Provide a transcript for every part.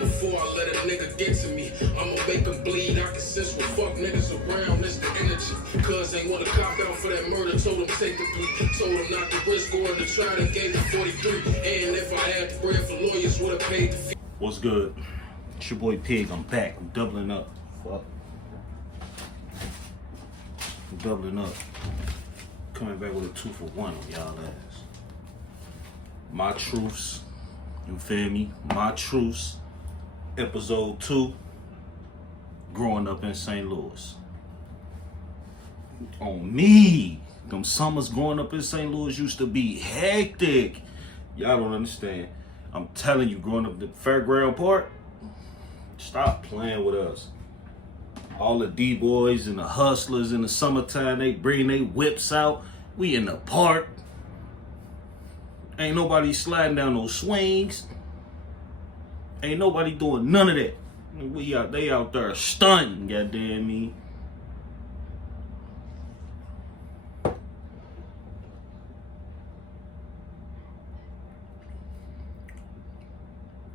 Before I let a nigga get to me, I'ma make him bleed. I can sense what fuck niggas around, it's the energy. Cuz ain't wanna cop out for that murder, told him take the plea. Told him not to risk going to trial and gave him 43. And if I had the bread for lawyers, would've paid the fee. What's good? It's your boy Pig, I'm back. I'm doubling up. Fuck. I'm doubling up. Coming back with a 2 for 1 on y'all ass. My Truths. You feel me? My Truths. Episode 2. Growing up in St. Louis. On me. Them summers growing up in St. Louis used to be hectic. Y'all don't understand. I'm telling you, growing up at the Fairground Park, stop playing with us. All the D-boys and the hustlers in the summertime, they bring their whips out. We in the park. Ain't nobody sliding down those swings. Ain't nobody doing none of that. They out there stunting, goddamn me.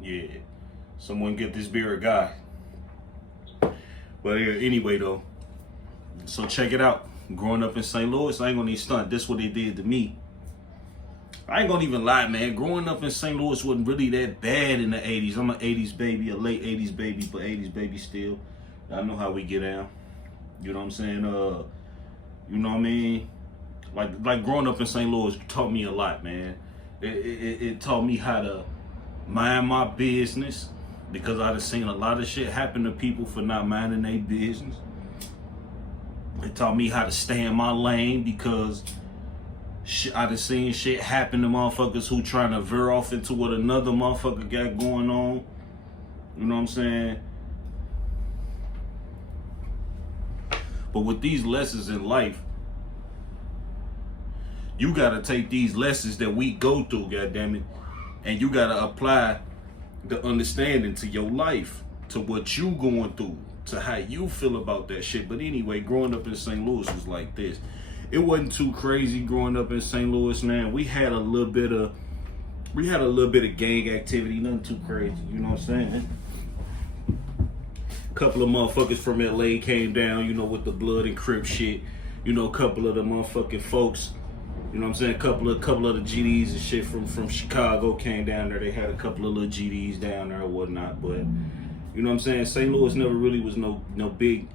Yeah, someone get this beer a guy. But anyway though, so check it out. Growing up in St. Louis, I ain't gonna need stunt. That's what they did to me. I ain't gonna even lie, man. Growing up in St. Louis wasn't really that bad in the 80s. I'm an 80s baby, a late 80s baby, but 80s baby still. I know how we get down. You know what I'm saying? You know what I mean? Like growing up in St. Louis taught me a lot, man. It taught me how to mind my business, because I done seen a lot of shit happen to people for not minding their business. It taught me how to stay in my lane, because I done seen shit happen to motherfuckers who trying to veer off into what another motherfucker got going on. You know what I'm saying? But with these lessons in life, you gotta take these lessons that we go through, goddammit, and you gotta apply the understanding to your life, to what you going through, to how you feel about that shit. But anyway, growing up in St. Louis was like this. It wasn't too crazy growing up in St. Louis, man. We had a little bit of gang activity, nothing too crazy, you know what I'm saying? A couple of motherfuckers from LA came down, you know, with the blood and Crip shit. You know, a couple of the motherfucking folks, you know what I'm saying? A couple of the GDs and shit from Chicago came down there. They had a couple of little GDs down there or whatnot. But, you know what I'm saying? St. Louis never really was no big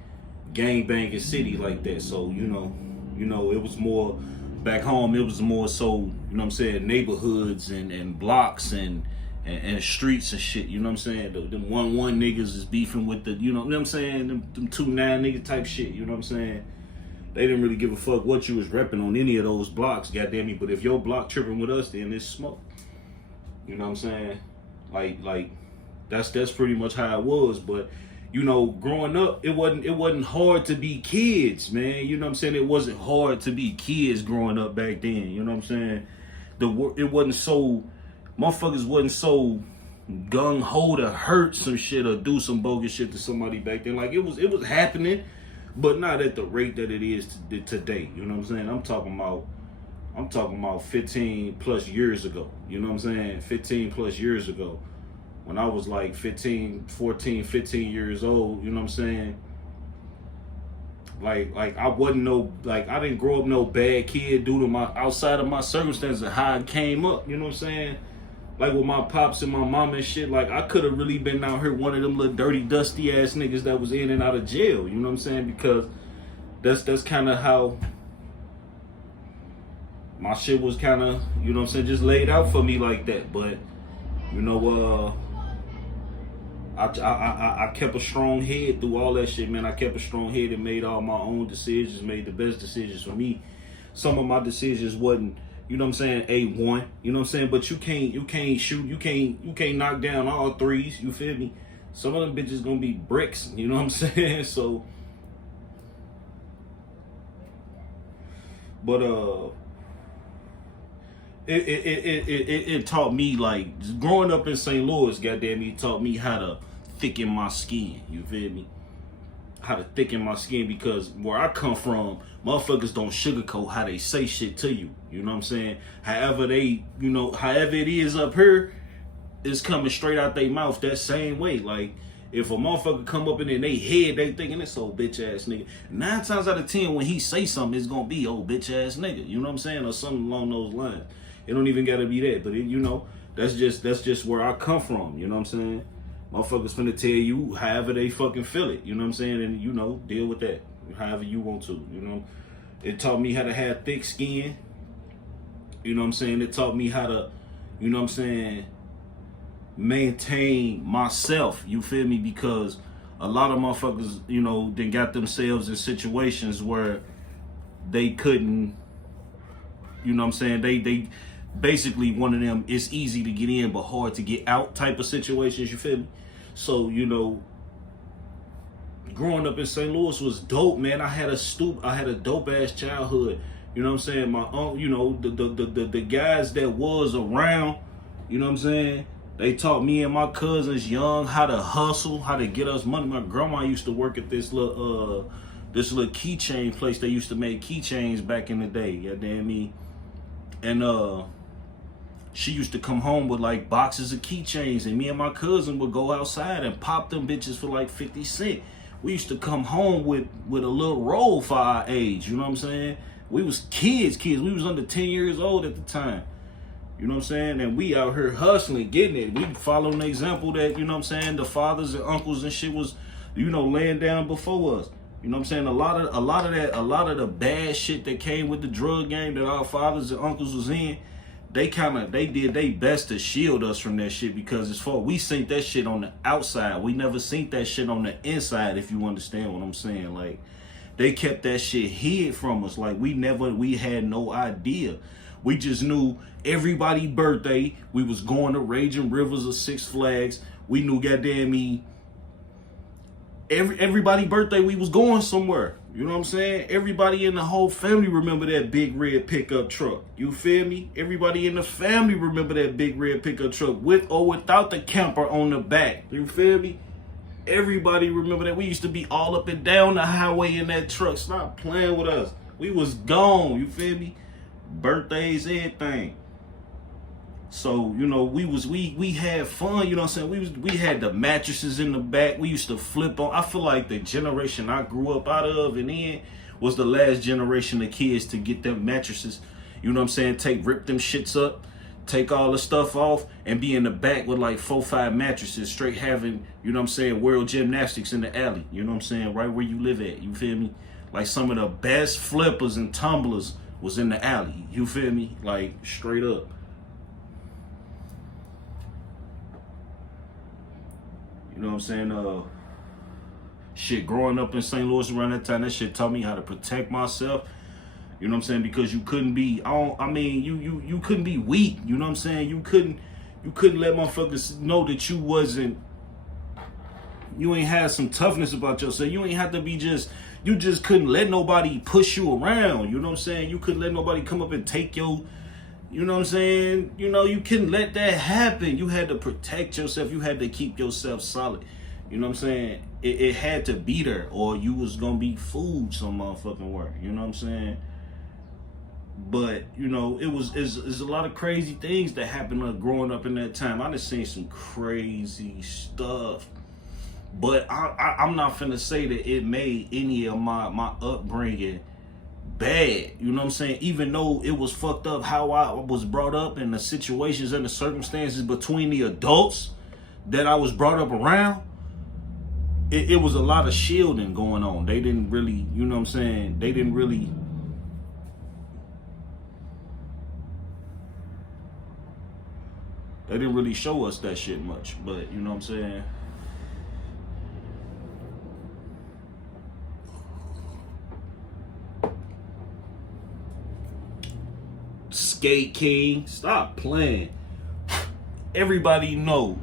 gang banging city like that. So, you know, it was more, back home, it was more so, you know what I'm saying, neighborhoods and blocks and streets and shit, you know what I'm saying? Them 1-1 niggas is beefing with the, you know what I'm saying? Them 2-9 nigga type shit, you know what I'm saying? They didn't really give a fuck what you was repping on any of those blocks, goddamn me. But if your block tripping with us, then it's smoke. You know what I'm saying? Like that's pretty much how it was. But you know, growing up, it wasn't hard to be kids, man. You know what I'm saying? It wasn't hard to be kids growing up back then. You know what I'm saying? It wasn't so, motherfuckers wasn't so gung ho to hurt some shit or do some bogus shit to somebody back then. Like it was happening. But not at the rate that it is today. You know what I'm saying? I'm talking about 15 plus years ago. You know what I'm saying? 15 plus years ago. When I was like 15 years old, you know what I'm saying? Like I I didn't grow up no bad kid due to outside of my circumstances and how I came up, you know what I'm saying? Like with my pops and my mom and shit, like I could have really been out here one of them little dirty, dusty ass niggas that was in and out of jail. You know what I'm saying? Because that's kind of how my shit was kind of, you know what I'm saying, just laid out for me like that. But you know, I kept a strong head through all that shit, man. I kept a strong head and made all my own decisions, made the best decisions for me. Some of my decisions wasn't, you know what I'm saying, A1, you know what I'm saying? But you can't shoot, you can't knock down all threes, you feel me? Some of them bitches gonna be bricks, you know what I'm saying? So, but it taught me, like, growing up in St. Louis, goddamn, it taught me how to thicken my skin, you feel me? How to thicken my skin, because where I come from, motherfuckers don't sugarcoat how they say shit to you. You know what I'm saying? However it is up here, is coming straight out their mouth that same way. Like, if a motherfucker come up in their head, they thinking this old bitch ass nigga. 9 times out of 10, when he say something, it's gonna be old bitch ass nigga. You know what I'm saying? Or something along those lines. It don't even gotta be that, but you know, that's just where I come from. You know what I'm saying? Motherfuckers finna tell you however they fucking feel it. You know what I'm saying? And you know, deal with that however you want to. You know, it taught me how to have thick skin. You know what I'm saying? It taught me how to, you know what I'm saying, maintain myself. You feel me? Because a lot of motherfuckers, you know, then got themselves in situations where they couldn't, you know what I'm saying, they basically one of them, it's easy to get in but hard to get out type of situations, you feel me? So, you know, growing up in St. Louis was dope, man. I had a dope ass childhood. You know what I'm saying? My uncle, you know, the guys that was around, you know what I'm saying? They taught me and my cousins young how to hustle, how to get us money. My grandma used to work at this little keychain place. They used to make keychains back in the day. You damn me. And she used to come home with like boxes of keychains, and me and my cousin would go outside and pop them bitches for like 50 cents. We used to come home with a little roll for our age, you know what I'm saying? We was kids. We was under 10 years old at the time. You know what I'm saying? And we out here hustling, getting it. We following the example that, you know what I'm saying, the fathers and uncles and shit was, you know, laying down before us. You know what I'm saying? A lot of the bad shit that came with the drug game that our fathers and uncles was in, they did their best to shield us from that shit, because it's for we seen that shit on the outside. We never seen that shit on the inside, if you understand what I'm saying. Like, they kept that shit hid from us. Like, we had no idea. We just knew everybody's birthday, we was going to Raging Rivers or Six Flags. We knew goddamn me, everybody's birthday we was going somewhere. You know what I'm saying? Everybody in the whole family remember that big red pickup truck. You feel me? Everybody in the family remember that big red pickup truck with or without the camper on the back. You feel me? Everybody remember that. We used to be all up and down the highway in that truck. Stop playing with us. We was gone. You feel me? Birthdays, everything. So, you know, we had fun, you know what I'm saying? We had the mattresses in the back. We used to flip on. I feel like the generation I grew up out of and in was the last generation of kids to get them mattresses. You know what I'm saying? Rip them shits up, take all the stuff off, and be in the back with like 4-5 mattresses, straight having, you know what I'm saying, world gymnastics in the alley. You know what I'm saying? Right where you live at. You feel me? Like, some of the best flippers and tumblers was in the alley. You feel me? Like, straight up. You know what I'm saying? Shit, growing up in St. Louis around that time, that shit taught me how to protect myself. You know what I'm saying? Because you couldn't be, you couldn't be weak. You know what I'm saying? You couldn't let motherfuckers know that you ain't had some toughness about yourself. You ain't have to be you just couldn't let nobody push you around. You know what I'm saying? You couldn't let nobody come up and take your, you know what I'm saying? You know, you couldn't let that happen. You had to protect yourself. You had to keep yourself solid. You know what I'm saying? It had to be there, or you was gonna be fooled some motherfucking way. You know what I'm saying? But, you know, it's a lot of crazy things that happened growing up in that time. I done seen some crazy stuff. But I'm not finna say that it made any of my upbringing bad. You know what I'm saying? Even though it was fucked up how I was brought up and the situations and the circumstances between the adults that I was brought up around, it was a lot of shielding going on. They didn't really, you know what I'm saying? They didn't really show us that shit much. But, you know what I'm saying? Skate King, stop playing. Everybody know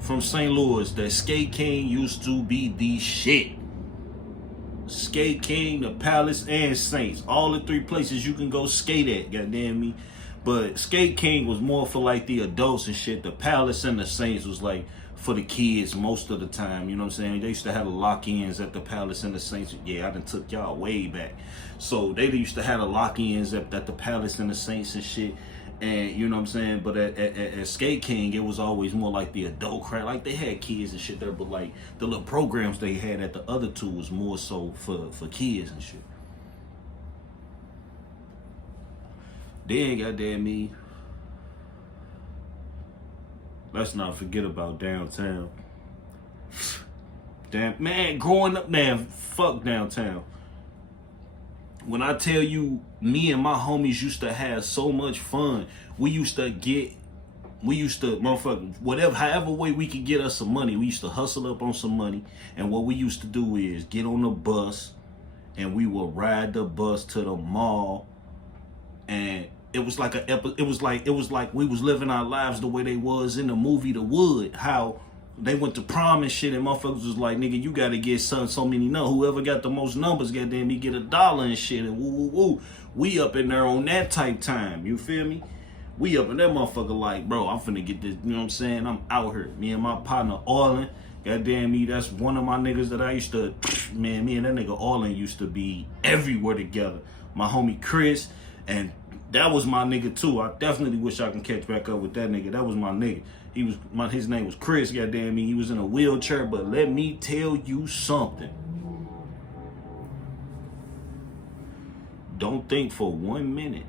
from St. Louis that Skate King used to be the shit. Skate King, the Palace, and Saints. All the 3 places you can go skate at, goddamn me. But Skate King was more for like the adults and shit. The Palace and the Saints was like for the kids most of the time. You know what I'm saying? They used to have the lock-ins at the Palace and the Saints. Yeah, I done took y'all way back. So they used to have the lock-ins at the Palace and the Saints and shit. And you know what I'm saying? But at Skate King, it was always more like the adult crowd. Like they had kids and shit there, but like the little programs they had at the other two was more so for kids and shit. Then goddamn me, let's not forget about downtown. Damn man, growing up, man, fuck downtown. When I tell you, me and my homies used to have so much fun. We used to motherfucker, whatever, however way we could get us some money, we used to hustle up on some money. And what we used to do is get on the bus and we would ride the bus to the mall. And it was like it was like we was living our lives the way they was in the movie The Wood. How they went to prom and shit, and motherfuckers was like, nigga, you gotta get so many numbers. Whoever got the most numbers, goddamn me, get $1 and shit, and woo woo woo. We up in there on that type time, you feel me? We up in that motherfucker like, bro, I'm finna get this, you know what I'm saying? I'm out here. Me and my partner, Orlin, goddamn me, that's one of my niggas that I used to, man, me and that nigga Orlin used to be everywhere together. My homie Chris, and that was my nigga too. I definitely wish I can catch back up with that nigga. That was my nigga. His name was Chris, goddamn me. He was in a wheelchair, but let me tell you something. Don't think for 1 minute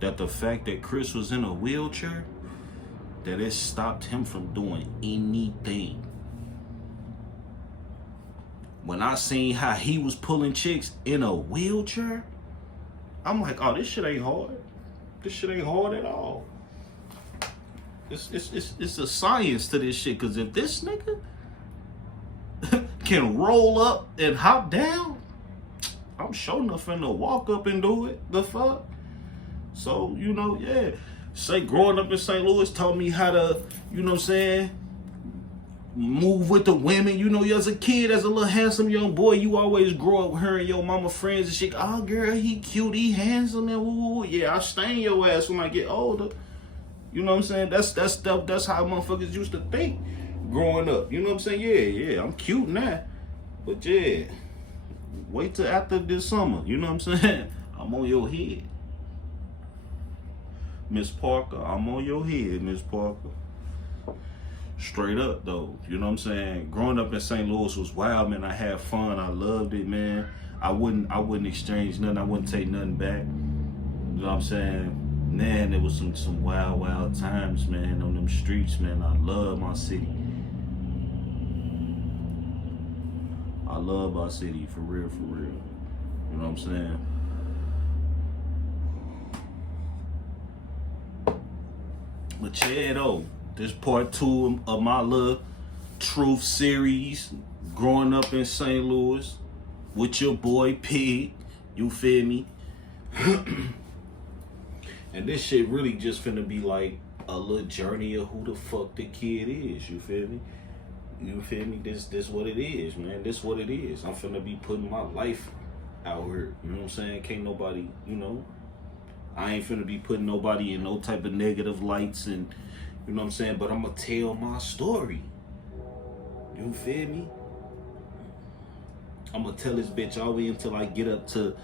that the fact that Chris was in a wheelchair, that it stopped him from doing anything. When I seen how he was pulling chicks in a wheelchair, I'm like, oh, this shit ain't hard. This shit ain't hard at all. It's a science to this shit, because if this nigga can roll up and hop down, I'm sure enough finna walk up and do it. The fuck? So, you know, yeah. Say growing up in St. Louis taught me how to, you know what I'm saying, move with the women. You know, as a kid, as a little handsome young boy, you always grow up hearing your mama friends and shit. Oh, girl, he cute, he handsome, and woo woo. Yeah, I stain your ass when I get older. You know what I'm saying? That's how motherfuckers used to think growing up. You know what I'm saying? Yeah, I'm cute now. But yeah, wait till after this summer. You know what I'm saying? I'm on your head. Miss Parker, I'm on your head, Miss Parker. Straight up though, you know what I'm saying? Growing up in St. Louis was wild, man. I had fun. I loved it, man. I wouldn't exchange nothing. I wouldn't take nothing back. You know what I'm saying? Man, it was some wild times, man, on them streets, man. I love my city. I love our city, for real. You know what I'm saying? But yeah, though, this part 2 of my little truth series, growing up in St. Louis with your boy Pig. You feel me? And this shit really just finna be like a little journey of who the fuck the kid is. You feel me? You feel me? This what it is, man. This what it is. I'm finna be putting my life out here. You know what I'm saying? Can't nobody, you know, I ain't finna be putting nobody in no type of negative lights, and you know what I'm saying? But I'm gonna tell my story. You feel me? I'm gonna tell this bitch all the way until I get up to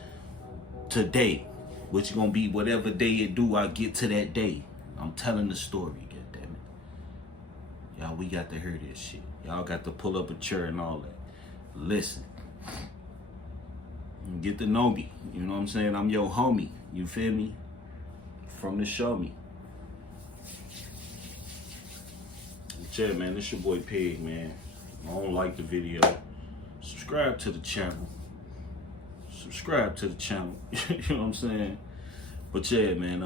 today, which gonna be whatever day it do, I get to that day. I'm telling the story, goddammit. Y'all, we got to hear this shit. Y'all got to pull up a chair and all that. Listen. Get to know me. You know what I'm saying? I'm your homie. You feel me? From the show me. Yeah, man, this your boy Pig, man. I don't like the video. Subscribe to the channel. You know what I'm saying? But yeah, man,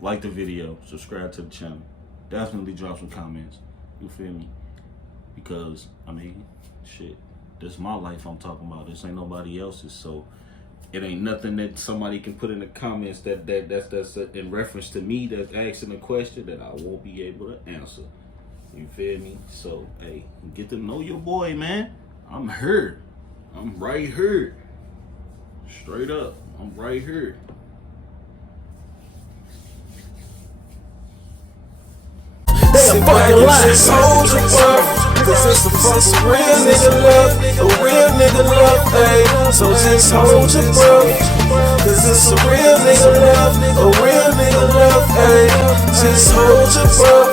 like the video, subscribe to the channel. Definitely drop some comments. You feel me? Because, I mean, shit, this is my life I'm talking about. This ain't nobody else's, so it ain't nothing that somebody can put in the comments that's in reference to me, that's asking a question that I won't be able to answer. You feel me? So, hey, get to know your boy, man. I'm here. I'm right here. Straight up, I'm right here. They a fucking lie. Soldier work, cause it's a fucking real nigga love, a real nigga love, ayy. So just hold your breath. Cause it's a real nigga left, a real nigga left, ayy. Just hold your breath.